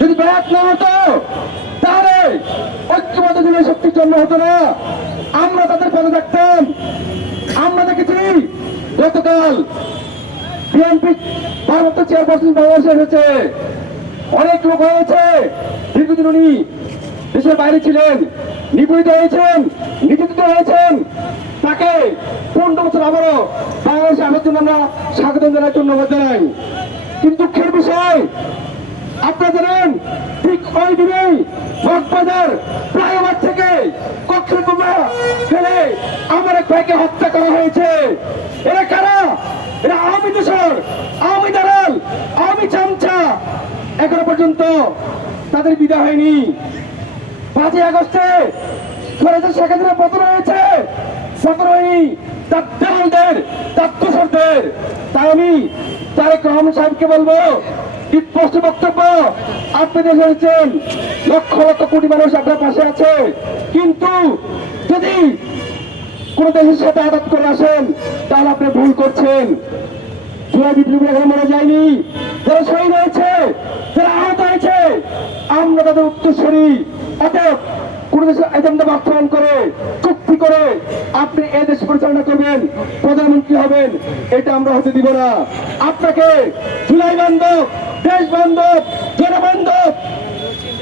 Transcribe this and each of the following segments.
যদি ব্যাট না হতো, তাহলে ঐক্যবদ্ধ দিনের শক্তির জন্য হতো না। আমরা তাদের পদে থাকতাম। আমরা দেখেছি গতকাল বিএনপি ভারত চেয়ারপারসন বাংলাদেশে এসেছে। অনেক লোক হয়েছে। দীর্ঘদিন উনি দেশের বাইরে ছিলেন, নিপীড়িত হয়েছেন, নির্যাতিত হয়েছেন। তাকে পনেরো বছর আবারও বাংলাদেশে আসার জন্য আমরা স্বাগত জানার জন্য জানাই। কিন্তু আপনারা জানেন ঠিক ওই দিনেই মগবাজার ফ্লাইওভার থেকে কক্ষের বোমা ফেলে আমার এক ভাইকে হত্যা করা হয়েছে। এরা কারা? এরা আওয়ামী দোষর, আওয়ামী দালাল, আওয়ামী চামচা। এখনও পর্যন্ত তাদের বিদায় হয়নি। পাঁচই আগস্টে শেখ হাসিনা পতন হয়েছে পতন হয়নি তার দালালদের তার দোষরদের। তাই আমি তারেক রহমান সাহেবকে বলব স্পষ্ট বক্তব্য। আপনি লক্ষ লক্ষ কোটি মানুষ আপনার পাশে আছে। কিন্তু যদি কোন দেশের সাথে আঘাত করে আসেন, তাহলে আপনি ভুল করছেন। চুক্তি করে আপনি এই দেশ পরিচালনা করবেন, প্রধানমন্ত্রী হবেন, এটা আমরা হতে দিব না। আপনাকে জুলাই বান্ধব দেশ বান্ধব জনবান্ধব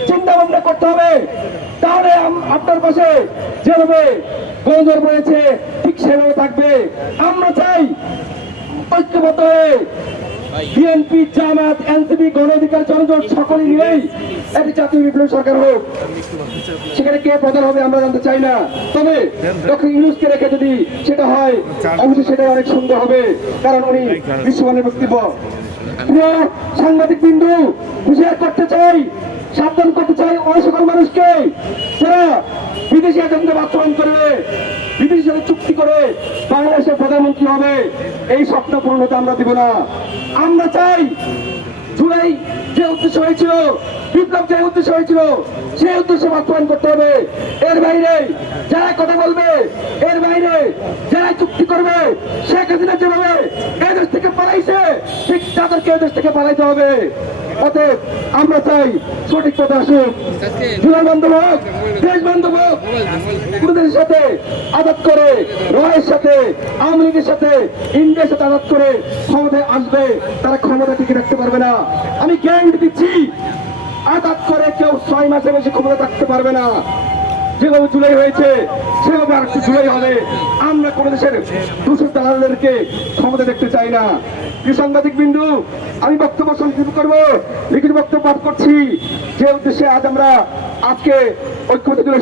চিন্তা ভাবনা করতে হবে। তাহলে আপনার পাশে যেভাবে গণধর্ম রয়েছে, ঠিক সেভাবে থাকবে। আমরা চাই ঐক্যবদ্ধ হয়ে বিএনপি, জামাত, এনসিপি গণ অধিকার জনজোট সকলে মিলেই একটি জাতীয় বিপ্লবী সরকার হোক। সেখানে কে প্রধান হবে আমরা জানতে চাই না। তবে ডক্টর ইউনুসকে রেখে যদি সেটা হয়, অবশ্যই সেটা অনেক সুন্দর হবে, কারণ উনি বিশ্বমানের বক্তব্য। প্রিয় সাংবাদিক বিন্দু, হুঁশিয়ার করতে চাই, সাবধান করতে চাই ওই সকল মানুষকে। যারা বিদেশি এজেন্ডা বাস্তবায়ন করবে, বিদেশি চুক্তি করে বাংলাদেশের প্রধানমন্ত্রী হবে, এই স্বপ্ন পূর্ণতা আমরা দিব না। আমরা চাই জুলাই যে উদ্দেশ্য হয়েছিল, বিপ্লব যে উদ্দেশ্য হয়েছিল, সেই উদ্দেশ্য বাস্তবায়ন করতে হবে। এর বাইরে যারা কথা বলবে, এর বাইরে যারা চুক্তি করবে, শেখ হাসিনা যেভাবে এদেশ দেশ থেকে পালাইছে, ঠিক তাদেরকে এদেশ দেশ থেকে পালাইতে হবে। অতএব আমরা চাই সঠিক পথে আসুক। জুলাই বান্ধব হোক দেশ বান্ধব হোক কুকুরদের সাথে আদাত করে, রয়ের সাথে, আওয়ামী লীগের সাথে, ইন্ডিয়ার সাথে আদাত করে ক্ষমতায় আসবে, তারা ক্ষমতা টিকে রাখতে পারবে না। আমি গ্যারান্টি দিচ্ছি, আঘাত করে কেউ ছয় মাসের বেশি ক্ষমতা থাকতে পারবে না। যেভাবে জুলাই হয়েছে, সেভাবে আর জুলাই হবে। আমরা কোনো দেশের দুশো দালালদেরকে ক্ষমতা দেখতে চাই না। কি সাংবাদিক বিন্দু আমি বক্তব্য সংক্ষিপ্ত করব। লিখিত বক্তব্য পাঠ করছি। যে উদ্দেশ্যে আজ আমরা আজকে ঐক্যবদ্ধ জুলাই